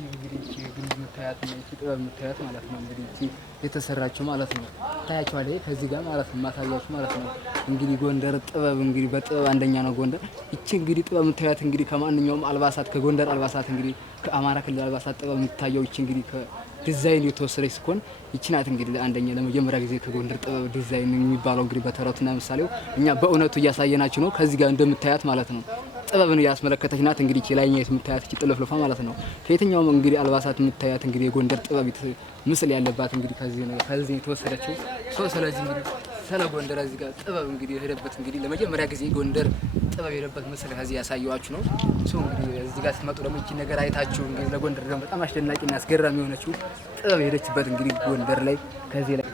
እንግዲህ ግንብ የምታያት ነው ጥበብ የምታያት ማለት ነው። እንግዲህ የተሰራችው ማለት ነው። ታያችኋለህ ከዚህ ጋር ማለት ነው ማሳያችሁ ማለት ነው። እንግዲህ ጎንደር ጥበብ እንግዲህ በጥበብ አንደኛ ነው ጎንደር። ይቺ እንግዲህ ጥበብ የምታያት እንግዲህ ከማንኛውም አልባሳት ከጎንደር አልባሳት እንግዲህ ከአማራ ክልል አልባሳት ጥበብ የምታየው ይቺ እንግዲህ ከዲዛይን የተወሰደች ሲሆን ይቺ ናት እንግዲህ ለአንደኛ ለመጀመሪያ ጊዜ ከጎንደር ጥበብ ዲዛይን የሚባለው እንግዲህ በተረቱና ምሳሌው እኛ በእውነቱ እያሳየናችሁ ነው። ከዚህ ጋር እንደምታያት ማለት ነው ጥበብን ያስመለከተች ናት። እንግዲህ ላይኛው የምታያት እቺ ጥልፍልፏ ማለት ነው ከየትኛውም እንግዲህ አልባሳት የምታያት እንግዲህ የጎንደር ጥበብ ምስል ያለባት እንግዲህ ከዚህ የተወሰደችው ስለዚህ እንግዲህ ስለ ጎንደር እዚህ ጋር ጥበብ እንግዲህ የሄደበት እንግዲህ ለመጀመሪያ ጊዜ ጎንደር ጥበብ የሄደበት ምስል ከዚህ ያሳየዋችሁ ነው። እንግዲህ እዚህ ጋር ስትመጡ ደግሞ እቺ ነገር አይታችሁ እንግዲህ ለጎንደር ደግሞ በጣም አስደናቂና አስገራሚ የሆነችው ጥበብ የሄደችበት እንግዲህ ጎንደር ላይ ከዚህ ላይ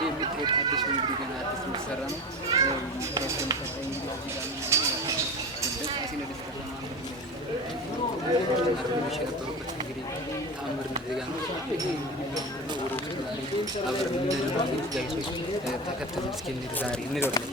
የሚታየው አዲስ እንግዲህ ገና አዲስ የሚሰራ ነው። ተከተሉ እስኪ እንሂድ ዛሬ እንሄዳለን።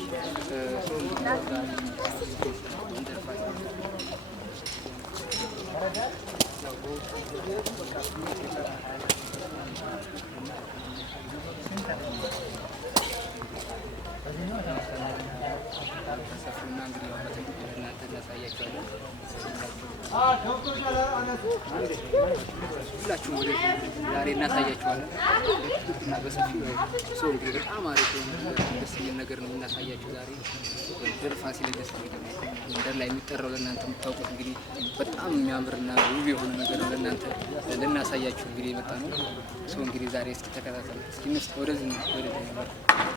ሁላችሁም ወደ ዛሬ እናሳያችኋለን እና በሰፊው ሰው እንግዲህ በጣም አሪፍ ደስ የሚል ነገር ነው እናሳያችሁ ዛሬ። ጎንደር ፋሲለደስ ጎንደር ላይ የሚጠራው ለእናንተ የምታውቁት እንግዲህ በጣም የሚያምርና ውብ የሆነ ነገር ነው ለእናንተ ልናሳያችሁ እንግዲህ የመጣ ነው። ሰው እንግዲህ ዛሬ እስኪ ተከታተሉ እስኪ ወደዚህ